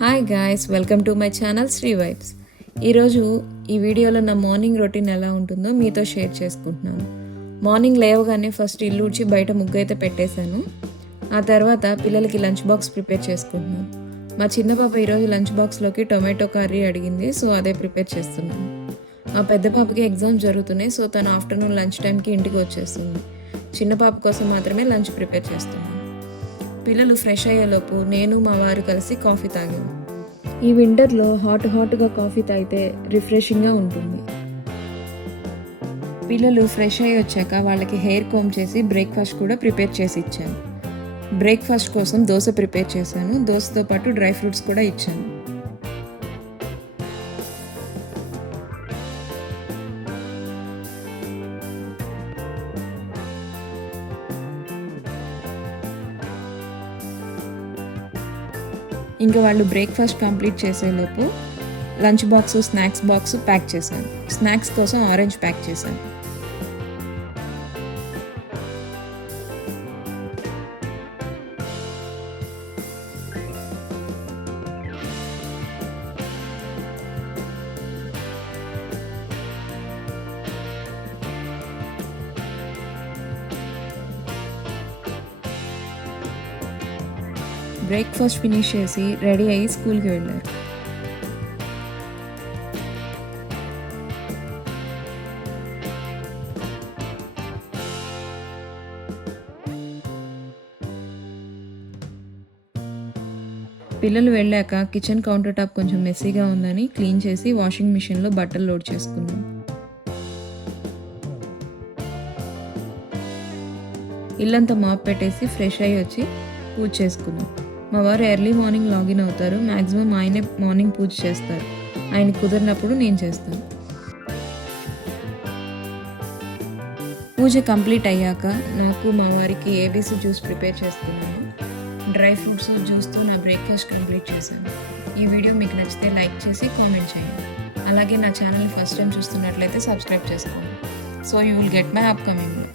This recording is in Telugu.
Hi guys, welcome to my channel Sri vibes. ఈరోజు ఈ వీడియోలో నా మార్నింగ్ రొటీన్ ఎలా ఉంటుందో మీతో షేర్ చేసుకుంటున్నాను. మార్నింగ్ లేవగానే ఫస్ట్ ఇల్లు ఊడ్చి బయట ముగ్గు అయితే పెట్టేశాను. ఆ తర్వాత పిల్లలకి లంచ్ బాక్స్ ప్రిపేర్ చేసుకుంటున్నాను. మా చిన్న పాప ఈరోజు లంచ్ బాక్స్లోకి టొమాటో కర్రీ అడిగింది, సో అదే ప్రిపేర్ చేస్తున్నాను. మా పెద్ద పాపకి ఎగ్జామ్స్ జరుగుతున్నాయి, సో తను ఆఫ్టర్నూన్ లంచ్ టైంకి ఇంటికి వచ్చేస్తుంది. చిన్న పాప కోసం మాత్రమే లంచ్ ప్రిపేర్ చేస్తున్నాను. పిల్లలు ఫ్రెష్ అయ్యేలోపు నేను మా వారు కలిసి కాఫీ తాగాము. ఈ వింటర్లో హాట్గా కాఫీ తాగితే రిఫ్రెషింగ్గా ఉంటుంది. పిల్లలు ఫ్రెష్ అయ్యి వచ్చాక వాళ్ళకి హెయిర్ కోమ్ చేసి బ్రేక్ఫాస్ట్ కూడా ప్రిపేర్ చేసి ఇచ్చాను. బ్రేక్ఫాస్ట్ కోసం దోశ ప్రిపేర్ చేశాను. దోశతో పాటు డ్రై ఫ్రూట్స్ కూడా ఇచ్చాను. ఇంకా వాళ్ళు బ్రేక్ఫాస్ట్ కంప్లీట్ చేసేలోపు lunch box, snacks box pack చేశాను. స్నాక్స్ కోసం ఆరెంజ్ ప్యాక్ చేశాను. బ్రేక్ఫాస్ట్ ఫినిష్ చేసి రెడీ అయ్యి స్కూల్కి వెళ్ళారు. పిల్లలు వెళ్ళాక కిచెన్ కౌంటర్ టాప్ కొంచెం మెస్సీగా ఉందని క్లీన్ చేసి వాషింగ్ మిషన్లో బట్టలు లోడ్ చేసుకున్నాం. ఇల్లంతా మాప్ పెట్టేసి ఫ్రెష్ అయ్యి వచ్చి పూజ చేసుకున్నాం. మా వారు ఎర్లీ మార్నింగ్ లాగిన్ అవుతారు. మ్యాక్సిమం ఆయనే మార్నింగ్ పూజ చేస్తారు. ఆయన కుదిరినప్పుడు నేను చేస్తాను. పూజ కంప్లీట్ అయ్యాక నాకు మా వారికి ఏబీసీ జ్యూస్ ప్రిపేర్ చేస్తున్నాను. డ్రై ఫ్రూట్స్ జ్యూస్తో నా బ్రేక్ఫాస్ట్ కంప్లీట్ చేశాను. ఈ వీడియో మీకు నచ్చితే లైక్ చేసి కామెంట్ చేయండి. అలాగే నా ఛానల్ ఫస్ట్ టైం చూస్తున్నట్లయితే సబ్స్క్రైబ్ చేసుకోండి. So you will get my upcoming.